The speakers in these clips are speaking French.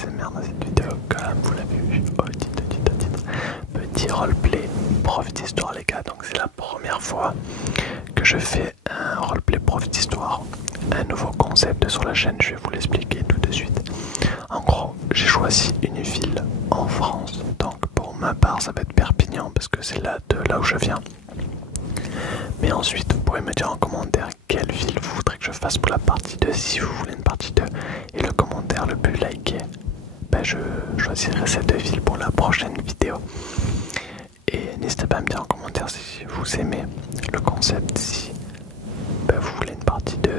ASMR dans cette vidéo, comme vous l'avez vu au titre. Petit roleplay prof d'histoire les gars, donc c'est la première fois que je fais un roleplay prof d'histoire, un nouveau concept sur la chaîne, je vais vous l'expliquer tout de suite. En gros, j'ai choisi une ville en France, donc pour ma part ça va être Perpignan parce que c'est de là où je viens. Mais ensuite vous pouvez me dire en commentaire quelle ville vous voudrez que je fasse pour la partie 2 si vous voulez une partie 2. Et le commentaire le plus liké, je choisirai cette deux villes pour la prochaine vidéo. Et n'hésitez pas à me dire en commentaire si vous aimez le concept, si vous voulez une partie 2,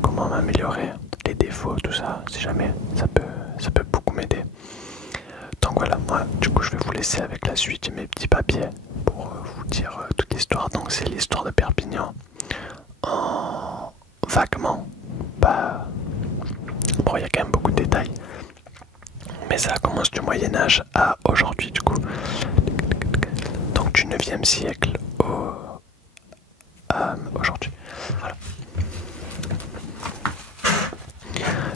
comment m'améliorer, les défauts, tout ça, si jamais ça peut beaucoup m'aider. Donc voilà, moi du coup je vais vous laisser avec la suite de mes petits papiers pour vous dire toute l'histoire. Donc c'est l'histoire de Perpignan en vaguement, bon il y a quand même beaucoup de détails, mais ça commence du Moyen-Âge à aujourd'hui du coup. Donc du 9e siècle aujourd'hui. Voilà.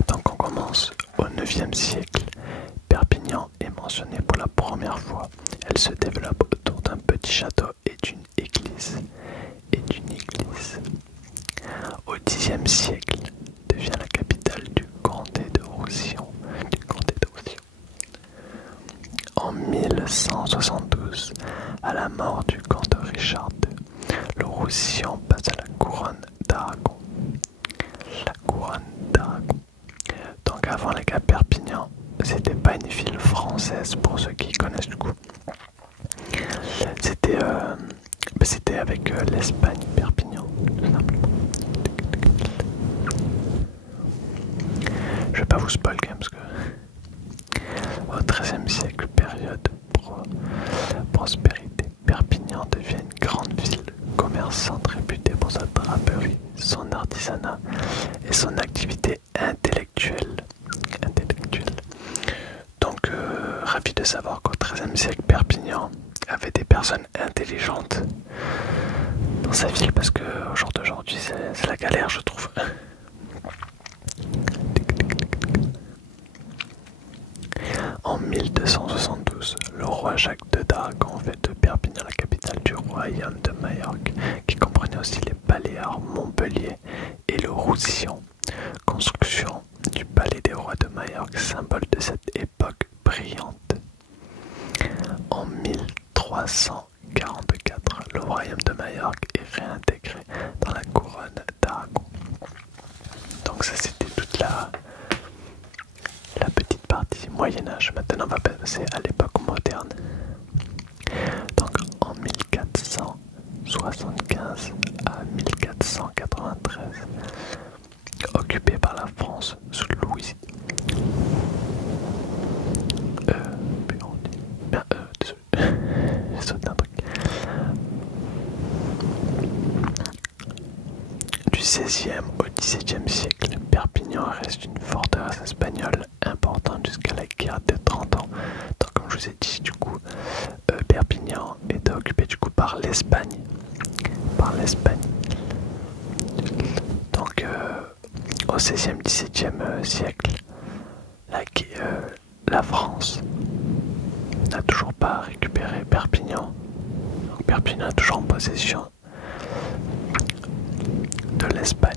Donc on commence au 9e siècle. Perpignan est mentionnée pour la première fois. Elle se développe autour d'un petit château et d'une église. Au 10e siècle, devient la capitale du comté de Roussillon. En 1172, à la mort du comte Richard II, le Roussillon passe à la couronne d'Aragon. Donc avant les gars, Perpignan, c'était pas une ville française pour ceux qui connaissent du coup. C'était avec l'Espagne, Perpignan, tout simplement. Je vais pas vous spoiler quand même parce que au XIIIe siècle, période prospérité, Perpignan devient une grande ville commerçante réputée pour sa draperie, son artisanat et son activité intellectuelle. Donc ravi de savoir qu'au XIIIe siècle, Perpignan avait des personnes intelligentes dans sa ville, parce que au jour d'aujourd'hui c'est la galère je trouve. En 1272, le roi Jacques II d'Aragon fait de Perpignan la capitale du royaume de Majorque, qui comprenait aussi les Baléares, Montpellier et le Roussillon. Construction du palais des rois de Majorque, symbole de cette époque brillante. En 1344, le royaume de Majorque est réintégré dans la couronne d'Aragon. Donc ça c'était toute la petite partie Moyen-Âge. Maintenant on va passer à l'époque moderne. Donc en 1475 à 1493, occupé par la France sous Louis. Désolé, j'ai sauté un truc. Du XVIe au XVIIe siècle, Perpignan reste une forteresse espagnole importante jusqu'à la guerre des 30 ans. Donc comme je vous ai dit, du coup, Perpignan était occupé du coup par l'Espagne. Donc au XVIe, XVIIe siècle, la France n'a toujours pas récupéré Perpignan. Donc Perpignan est toujours en possession de l'Espagne.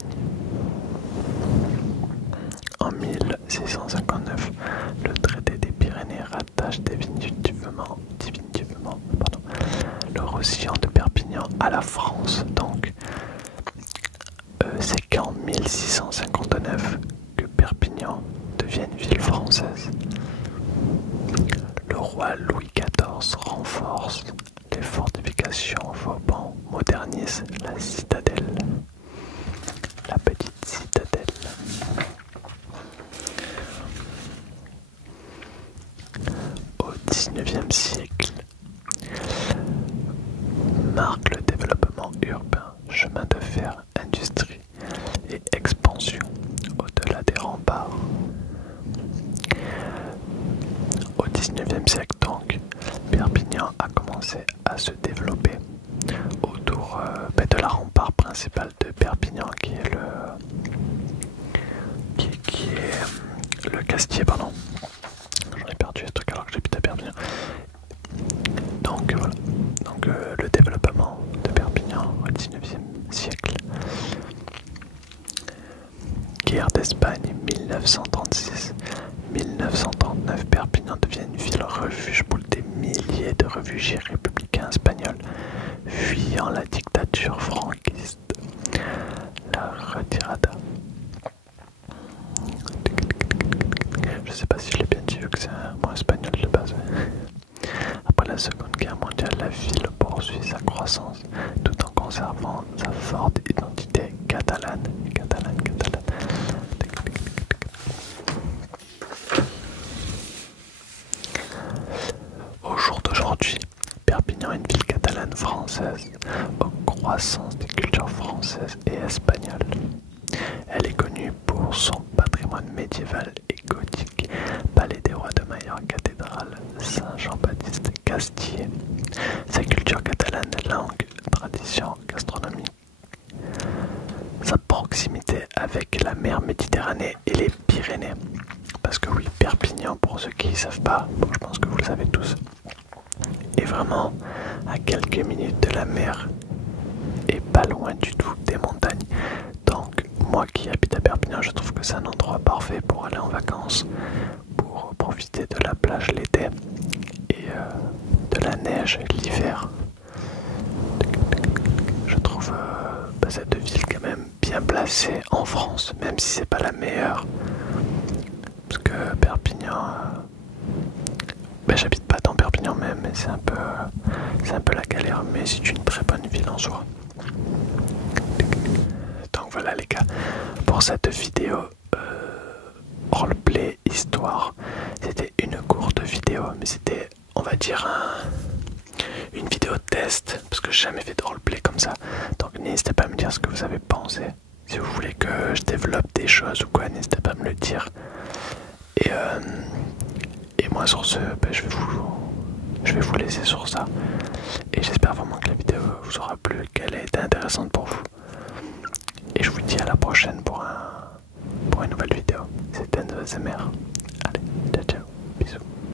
En 1659, le traité des Pyrénées rattache définitivement le Roussillon de Perpignan à la France. Donc c'est qu'en 1659 que Perpignan devient une ville française. Le roi Louis XIV renforce les fortifications Vauban, modernise la citadelle, la petite citadelle. Au XIXe siècle, marque le développement urbain, chemin de fer, industrie et expansion au-delà des remparts. Au XIXe siècle donc, Perpignan a commencé à se développer autour de la rempart guerre d'Espagne 1936-1939, Perpignan devient une ville refuge pour des milliers de réfugiés républicains espagnols fuyant la dictature franquiste. La retirada. Je sais pas si je l'ai bien dit vu que c'est un mot espagnol de base. Après la Seconde Guerre mondiale, la ville poursuit sa croissance tout en conservant sa forte identité catalane. Au jour d'aujourd'hui, Perpignan est une ville catalane française aux croissances des cultures françaises et espagnoles. Elle est connue pour son patrimoine médiéval et gothique, Palais des Rois de Majorque, cathédrale Saint-Jean-Baptiste, Castille, sa culture catalane, langue, tradition, gastronomie, sa proximité avec la mer Méditerranée et les Pyrénées. Parce que oui, Perpignan, pour ceux qui ne savent pas, bon, je pense que vous le savez tous, est vraiment à quelques minutes de la mer et pas loin du tout des montagnes. Donc moi qui habite à Perpignan, je trouve que c'est un endroit parfait pour aller en vacances, pour profiter de la plage l'été et de la neige l'hiver. Je trouve cette ville quand même bien placée en France, même si c'est pas la meilleure. Parce que Perpignan, j'habite pas dans Perpignan même, mais c'est un peu la galère, mais c'est une très bonne ville en soi. Donc voilà les gars, pour cette vidéo roleplay histoire, c'était une courte vidéo, mais c'était, on va dire, une vidéo test, parce que j'ai jamais fait de roleplay comme ça. Donc n'hésitez pas à me dire ce que vous avez pensé. Si vous voulez que je développe des choses ou quoi, n'hésitez pas à me le dire. Et moi sur ce, je vais vous laisser sur ça. Et j'espère vraiment que la vidéo vous aura plu, qu'elle a été intéressante pour vous. Et je vous dis à la prochaine pour une nouvelle vidéo. C'était NZMR. Allez, ciao ciao.